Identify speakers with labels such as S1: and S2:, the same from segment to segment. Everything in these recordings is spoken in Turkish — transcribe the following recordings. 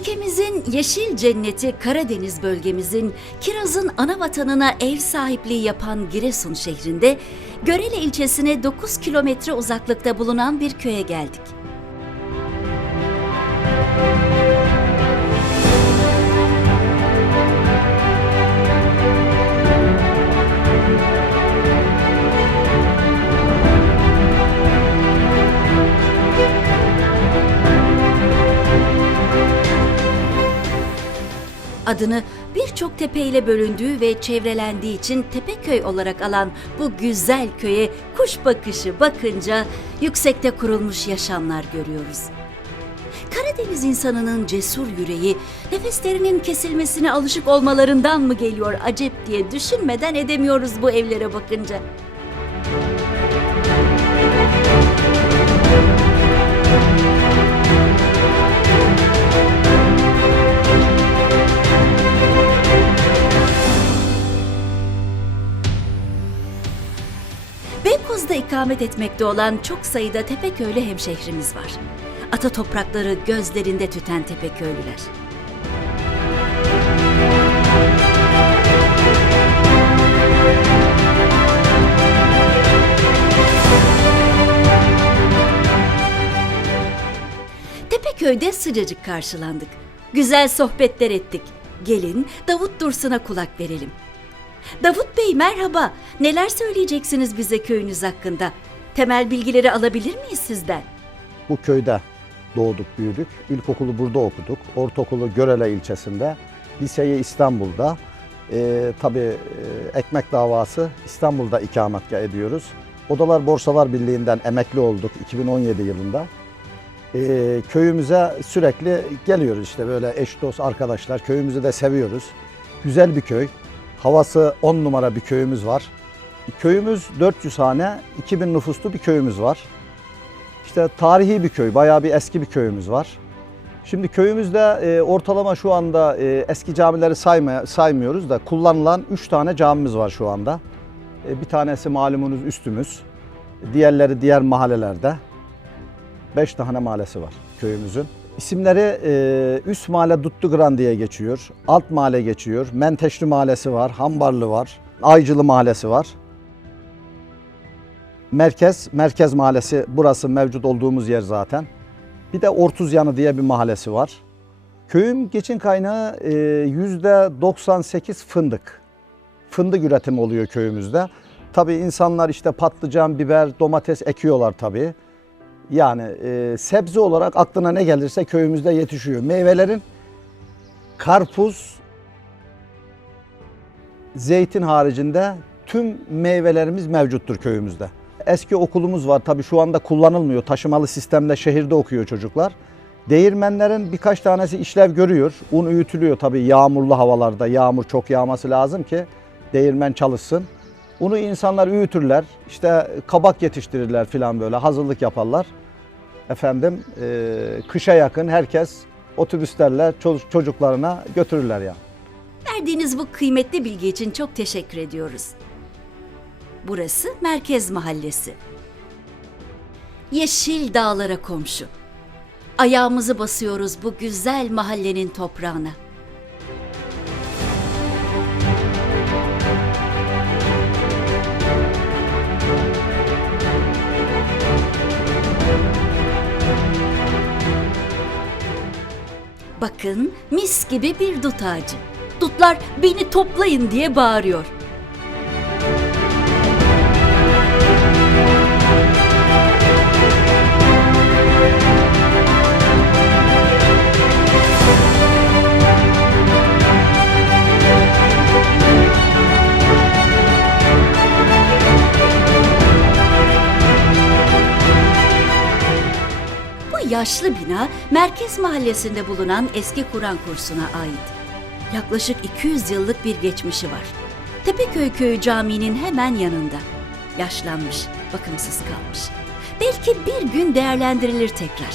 S1: Ülkemizin yeşil cenneti Karadeniz bölgemizin Kiraz'ın ana vatanına ev sahipliği yapan Giresun şehrinde Görele ilçesine 9 kilometre uzaklıkta bulunan bir köye geldik. Adını birçok tepeyle bölündüğü ve çevrelendiği için Tepeköy olarak alan bu güzel köye kuş bakışı bakınca yüksekte kurulmuş yaşamlar görüyoruz. Karadeniz insanının cesur yüreği nefeslerinin kesilmesine alışık olmalarından mı geliyor acep diye düşünmeden edemiyoruz bu evlere bakınca. Beykoz'da ikamet etmekte olan çok sayıda Tepeköylü hemşehrimiz var. Ata toprakları gözlerinde tüten Tepeköylüler. Tepeköy'de sıcacık karşılandık. Güzel sohbetler ettik. Gelin Davut Dursun'a kulak verelim. Davut Bey merhaba. Neler söyleyeceksiniz bize köyünüz hakkında? Temel bilgileri alabilir miyiz sizden?
S2: Bu köyde doğduk, büyüdük. İlkokulu burada okuduk. Ortaokulu Görele ilçesinde. Liseyi İstanbul'da. Ee, tabii e, ekmek davası İstanbul'da ikametgah ediyoruz. Odalar Borsalar Birliği'nden emekli olduk 2017 yılında. Ee, köyümüze sürekli geliyoruz işte böyle eş dost arkadaşlar. Köyümüzü de seviyoruz. Güzel bir köy. Havası 10 numara bir köyümüz var. Köyümüz 400 hane, 2000 nüfuslu bir köyümüz var. İşte tarihi bir köy, bayağı bir eski bir köyümüz var. Şimdi köyümüzde e, ortalama şu anda e, eski camileri sayma, saymıyoruz da kullanılan 3 tane camimiz var şu anda. E, bir tanesi malumunuz üstümüz, diğerleri diğer mahallelerde. 5 tane mahallesi var köyümüzün. İsimleri e, üst mahalle Duttugran diye geçiyor, alt mahalle geçiyor, Menteşli mahallesi var, Hambarlı var, Aycılı mahallesi var. Merkez, Merkez Mahallesi burası mevcut olduğumuz yer zaten. Bir de Ortuzyanı diye bir mahallesi var. Köyün geçin kaynağı e, %98 fındık. Fındık üretimi oluyor köyümüzde. Tabii insanlar işte patlıcan, biber, domates ekiyorlar tabii. Yani e, sebze olarak aklına ne gelirse köyümüzde yetişiyor. Meyvelerin karpuz, zeytin haricinde tüm meyvelerimiz mevcuttur köyümüzde. Eski okulumuz var tabii şu anda kullanılmıyor. Taşımalı sistemde şehirde okuyor çocuklar. Değirmenlerin birkaç tanesi işlev görüyor. Un öğütülüyor tabii yağmurlu havalarda. Yağmur çok yağması lazım ki değirmen çalışsın. Unu insanlar öğütürler. İşte kabak yetiştirirler filan böyle hazırlık yaparlar. Efendim e, kışa yakın herkes otobüslerle ço- çocuklarına götürürler yani.
S1: Verdiğiniz bu kıymetli bilgi için çok teşekkür ediyoruz. Burası Merkez Mahallesi. Yeşil dağlara komşu. Ayağımızı basıyoruz bu güzel mahallenin toprağına. Bakın mis gibi bir dut ağacı. Dutlar beni toplayın diye bağırıyor. Yaşlı bina Merkez Mahallesi'nde bulunan eski Kur'an kursuna ait. Yaklaşık 200 yıllık bir geçmişi var. Tepeköy Köyü Camii'nin hemen yanında. Yaşlanmış, bakımsız kalmış. Belki bir gün değerlendirilir tekrar.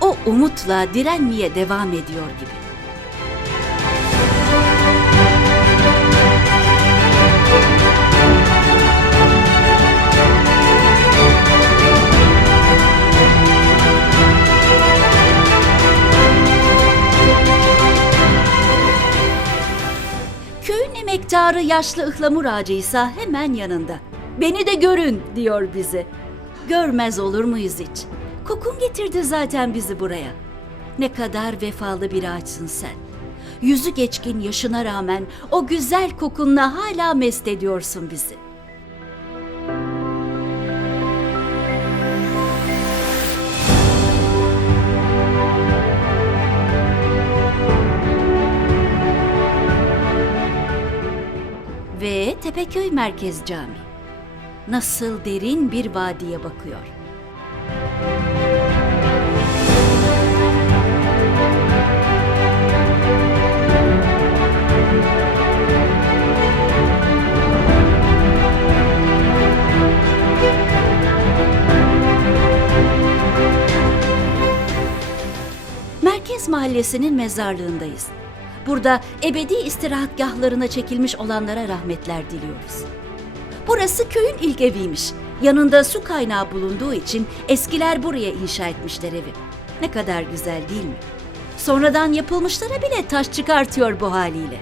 S1: O umutla direnmeye devam ediyor gibi. Sarı yaşlı ıhlamur ağacıysa hemen yanında. Beni de görün diyor bize. Görmez olur muyuz hiç? Kokun getirdi zaten bizi buraya. Ne kadar vefalı bir ağaçsın sen. Yüzü geçkin yaşına rağmen o güzel kokunla hala mest ediyorsun bizi. Tepeköy Merkez Camii. Nasıl derin bir vadiye bakıyor. Merkez Mahallesi'nin mezarlığındayız. Burada ebedi istirahatgahlarına çekilmiş olanlara rahmetler diliyoruz. Burası köyün ilk eviymiş. Yanında su kaynağı bulunduğu için eskiler buraya inşa etmişler evi. Ne kadar güzel değil mi? Sonradan yapılmışlara bile taş çıkartıyor bu haliyle.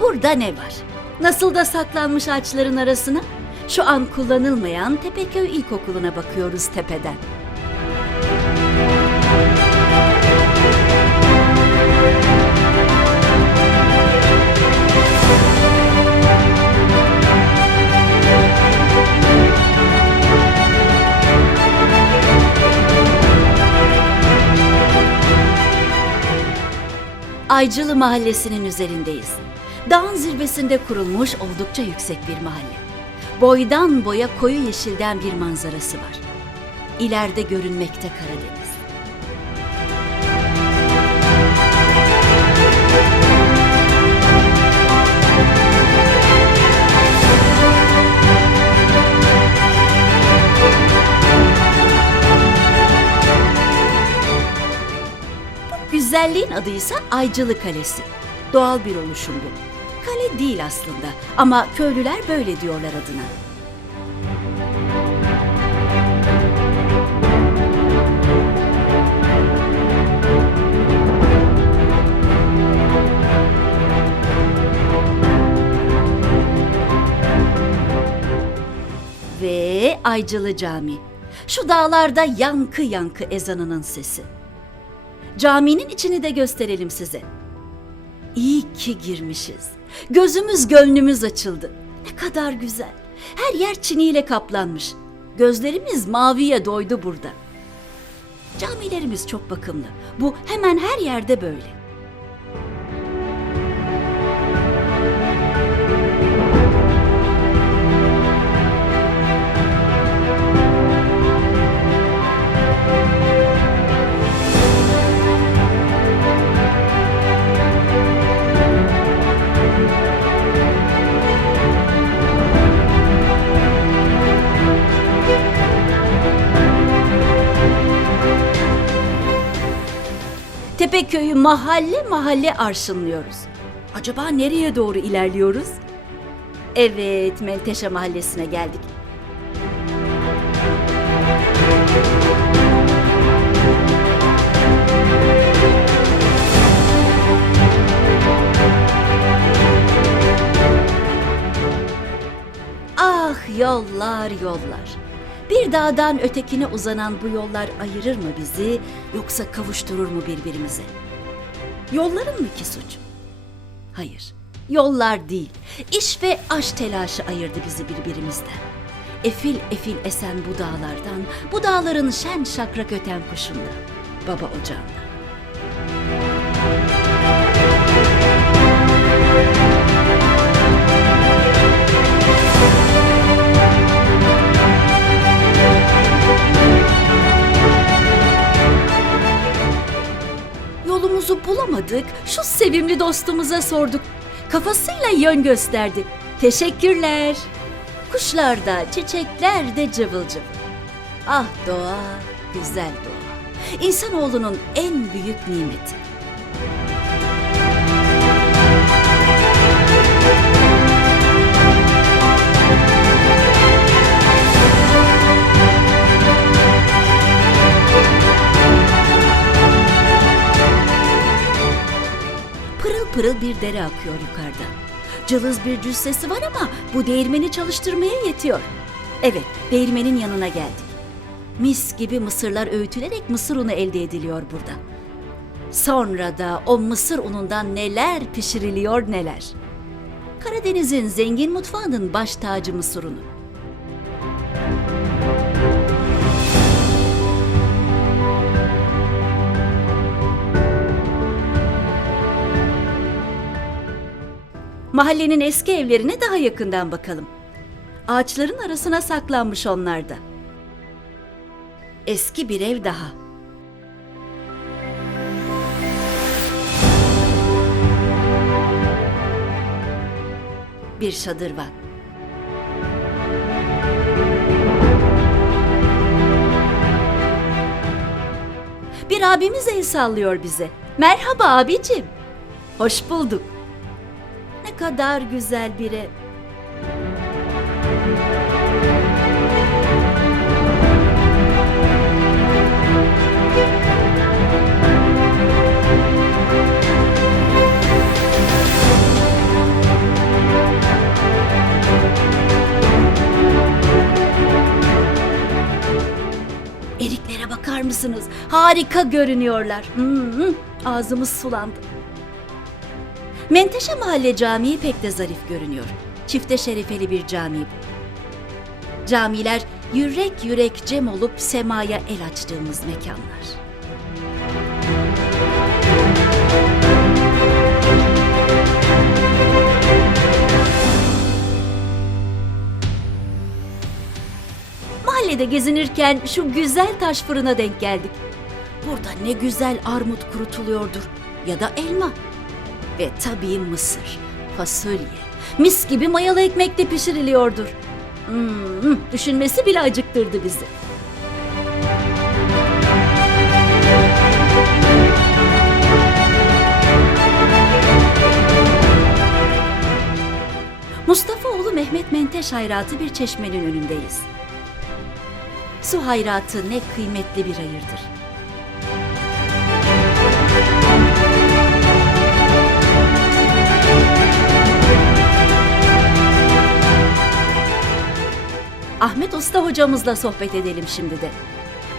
S1: Burada ne var? Nasıl da saklanmış ağaçların arasına? Şu an kullanılmayan Tepeköy İlkokulu'na bakıyoruz tepeden. Aycılı Mahallesi'nin üzerindeyiz. Dağın zirvesinde kurulmuş oldukça yüksek bir mahalle. Boydan boya koyu yeşilden bir manzarası var. İleride görünmekte Karadeniz. Güzelliğin adıysa Aycılı Kalesi. Doğal bir oluşum bu. Kale değil aslında ama köylüler böyle diyorlar adına. Ve Aycılı Camii. Şu dağlarda yankı yankı ezanının sesi. Caminin içini de gösterelim size. İyi ki girmişiz. Gözümüz gönlümüz açıldı. Ne kadar güzel. Her yer çiniyle kaplanmış. Gözlerimiz maviye doydu burada. Camilerimiz çok bakımlı. Bu hemen her yerde böyle. Tepeköy'ü mahalle mahalle arşınlıyoruz. Acaba nereye doğru ilerliyoruz? Evet, Menteşe Mahallesi'ne geldik. Ah yollar yollar. Bir dağdan ötekine uzanan bu yollar ayırır mı bizi yoksa kavuşturur mu birbirimize? Yolların mı ki suç? Hayır, yollar değil. İş ve aş telaşı ayırdı bizi birbirimizden. Efil efil esen bu dağlardan, bu dağların şen şakrak öten kuşunda, baba ocağında. Yolumuzu bulamadık, şu sevimli dostumuza sorduk. Kafasıyla yön gösterdi. Teşekkürler. Kuşlar da, çiçekler de cıvıl cıvıl. Ah doğa, güzel doğa. İnsanoğlunun en büyük nimeti. Pırıl bir dere akıyor yukarıdan. Cılız bir cüssesi var ama bu değirmeni çalıştırmaya yetiyor. Evet, değirmenin yanına geldik. Mis gibi mısırlar öğütülerek mısır unu elde ediliyor burada. Sonra da o mısır unundan neler pişiriliyor neler. Karadeniz'in zengin mutfağının baş tacı mısır unu. Mahallenin eski evlerine daha yakından bakalım. Ağaçların arasına saklanmış onlar da. Eski bir ev daha. Bir şadırvan. Bir abimiz el sallıyor bize. Merhaba abicim. Hoş bulduk. Kadar güzel bir ev. Eriklere bakar mısınız? Harika görünüyorlar. Hmm, ağzımız sulandı. Menteşe Mahalle Camii pek de zarif görünüyor. Çifte şerifeli bir cami bu. Camiler yürek yürek cem olup semaya el açtığımız mekanlar. Mahallede gezinirken şu güzel taş fırına denk geldik. Burada ne güzel armut kurutuluyordur ya da elma. Ve tabii mısır, fasulye, mis gibi mayalı ekmekte pişiriliyordur. Hmm, düşünmesi bile acıktırdı bizi. Mustafa oğlu Mehmet Menteş hayratı bir çeşmenin önündeyiz. Su hayratı ne kıymetli bir hayırdır. Ahmet Usta hocamızla sohbet edelim şimdi de.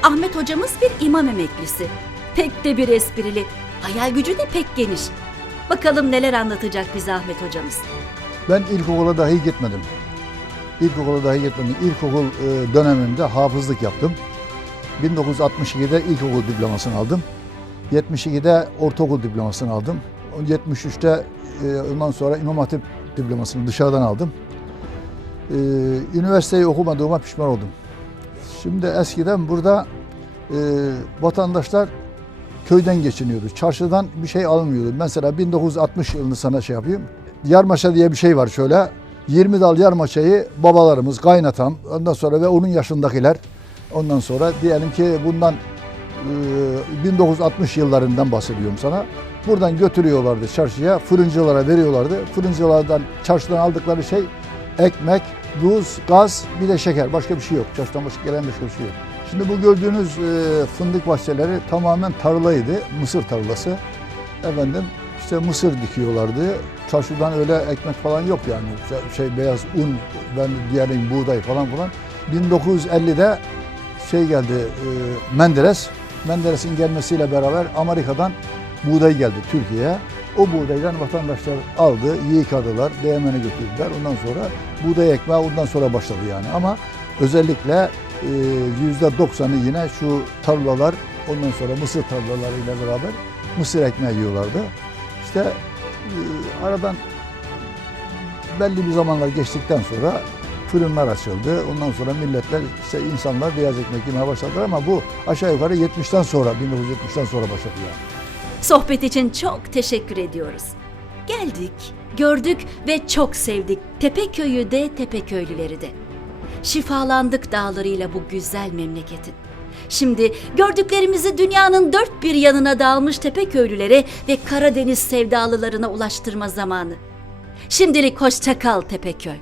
S1: Ahmet hocamız bir imam emeklisi. Pek de bir esprili. Hayal gücü de pek geniş. Bakalım neler anlatacak bize Ahmet hocamız.
S3: Ben ilkokula dahi gitmedim. İlkokula dahi gitmedim. İlkokul e, döneminde hafızlık yaptım. 1962'de ilkokul diplomasını aldım. 72'de ortaokul diplomasını aldım. 73'te e, ondan sonra İmam Hatip diplomasını dışarıdan aldım. E, üniversiteyi okumadığıma pişman oldum. Şimdi eskiden burada e, vatandaşlar köyden geçiniyordu. Çarşıdan bir şey alınmıyordu. Mesela 1960 yılını sana şey yapayım. Yarmaşa diye bir şey var şöyle. 20 dal yarmaşayı babalarımız, kaynatam, ondan sonra ve onun yaşındakiler ondan sonra diyelim ki bundan e, 1960 yıllarından bahsediyorum sana. Buradan götürüyorlardı çarşıya, fırıncılara veriyorlardı. Fırıncılardan, çarşıdan aldıkları şey ekmek, tuz, gaz, bir de şeker. Başka bir şey yok. Çarşıdan başka gelen başka bir şey yok. Şimdi bu gördüğünüz e, fındık bahçeleri tamamen tarlaydı. Mısır tarlası. Efendim işte mısır dikiyorlardı. Çarşıdan öyle ekmek falan yok yani. Şey beyaz un, ben diyelim buğday falan falan. 1950'de şey geldi e, Menderes. Menderes'in gelmesiyle beraber Amerika'dan buğday geldi Türkiye'ye. O buğdaydan vatandaşlar aldı, yıkadılar, değirmene götürdüler. Ondan sonra buğday ekmeği ondan sonra başladı yani. Ama özellikle e, yüzde doksanı yine şu tarlalar, ondan sonra mısır tarlalarıyla beraber mısır ekmeği yiyorlardı. İşte e, aradan belli bir zamanlar geçtikten sonra fırınlar açıldı. Ondan sonra milletler, işte insanlar beyaz ekmek yemeye başladılar ama bu aşağı yukarı 70'ten sonra, 1970'ten sonra başladı yani.
S1: Sohbet için çok teşekkür ediyoruz. Geldik, gördük ve çok sevdik Tepeköy'ü de Tepeköylüleri de. Şifalandık dağlarıyla bu güzel memleketin. Şimdi gördüklerimizi dünyanın dört bir yanına dağılmış Tepeköylülere ve Karadeniz sevdalılarına ulaştırma zamanı. Şimdilik hoşça kal Tepeköy.